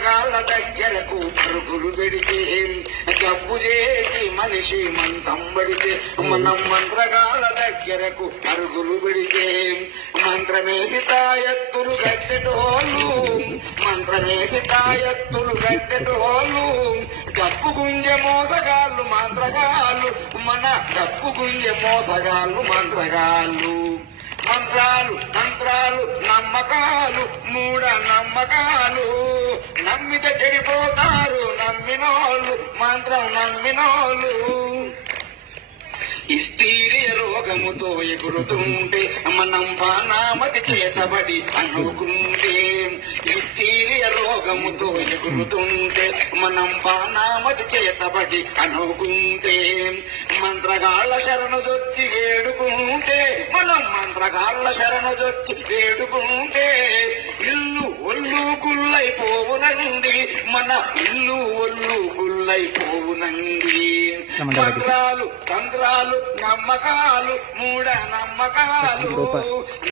మంత్రగాళ్ళ దగ్గరకు పరుగులు పెడితే జబ్బు చేసి మనిషి మంచం పడితే మనం మంత్రగాళ్ళ దగ్గరకు పరుగులు పెడితే మంత్రమేసి తాయెత్తులు గట్టెటోళ్ళు మంత్రమేసి తాయెత్తులు గట్టెటోళ్ళు డబ్బు గుంజె మోసగాళ్ళు మంత్రగాళ్ళు మన డబ్బు గుంజె మోసగాళ్ళు మంత్రగాళ్ళు మంత్రాలు తంత్రాలు నమ్మకాలు మూఢ నమ్మకాలు నమ్మితే చెడిపోతారు నమ్మినోళ్ళు మంత్రం నమ్మినోళ్ళు హిస్టీరియా రోగముతో ఎగురుతుంటే మనం పానామతి చేతబడి అనుకుంటే హిస్టీరియా రోగముతో ఎగురుతుంటే మనం పానామతి చేతబడి అనుకుంటే మంత్రగాళ్ళ శరణు జొచ్చి వేడుకుంటే మనం మంత్రగాళ్ళ శరణు జొచ్చి వేడుకుంటే ఇల్లు ఒళ్ళు గుల్లైపోవునండి మన ఇల్లు ఒళ్ళు గుల్లైపోవునండి మంత్రాలు తంత్రాలు నమ్మకాలు మూఢ నమ్మకాలు